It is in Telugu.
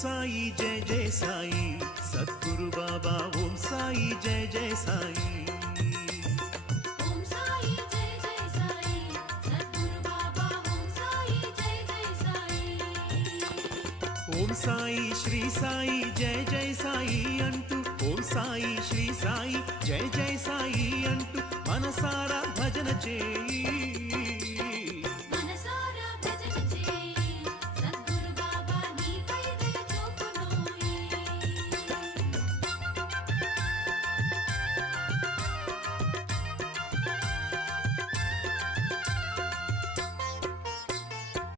సాయి జయ జయ సాయి సద్గురు బాబా ఓం సాయి జయ జయ సాయి ఓం సాయి జయ జయ సాయి సద్గురు బాబా ఓం సాయి జయ జయ సాయి ఓం సాయి శ్రీ సాయి జయ జయ సాయి అంటూ ఓం సాయి శ్రీ సాయి జయ జయ సాయి అంటూ మనసారా భజన చేయి